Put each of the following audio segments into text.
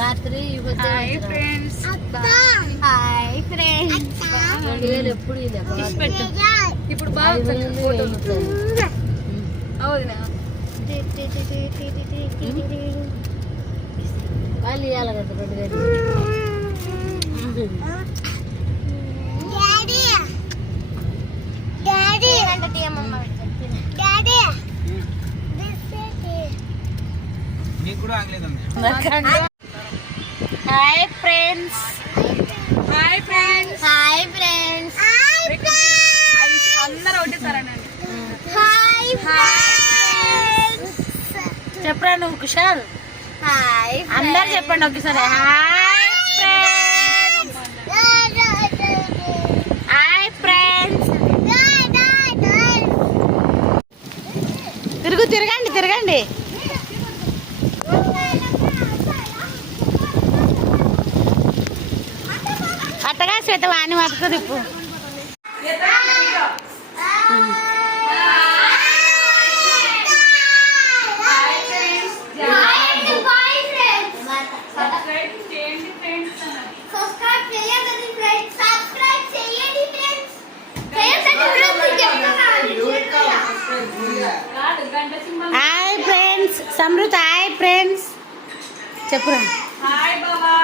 రాత్రి hi friends. Hi friends 2000 ఎప్పుడు పెట్టు. ఇప్పుడు బాగా అవునా వాళ్ళు ఇవ్వాలి కదా 2000. Hi friends. Hi friends. Hi friends. అందరూ ఒకటేసారండి. చెప్పరా నువ్వు కుషాల్. హాయ్ అందరు చెప్పండి ఒకసారి. Hi friends. తిరగండి. అత్తగా శ్వేత వాణి పట్టుతుంది ఇప్పుడు. Hi friends. Samruth hi friends చెప్పురా. హాయ్ బాబా.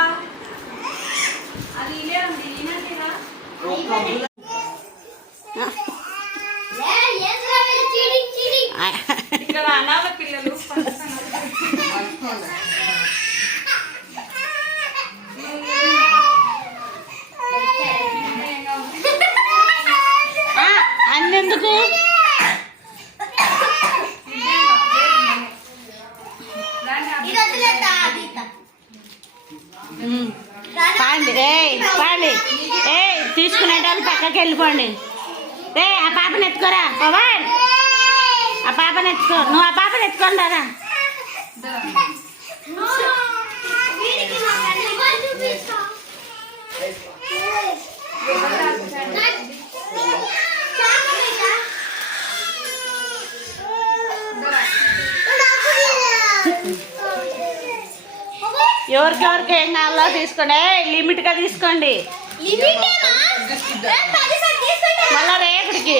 అది ఇలే ఉంది ఈనదేనా ఇక్కడ అనాథ పిల్లలు అన్నెందుకు పాండి తీసుకునేటోళ్ళు పక్కకి వెళ్ళిపోండి. ఆ పాపని ఎత్తుకోరా పవన్. ఆ పాపని ఎత్తుకో. నువ్వు ఆ పాపని ఎత్తుకోండి రా. ఎవరికెవరికి ఏం కావాలో తీసుకోండి. లిమిట్గా తీసుకోండి. మళ్ళా రేపటికి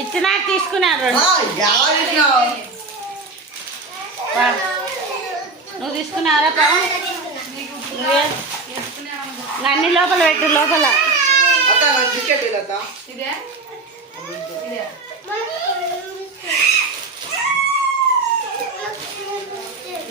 ఇచ్చినా తీసుకున్నారు. నువ్వు తీసుకున్నారా పవన్? అన్ని లోపల పెట్టు. లోపల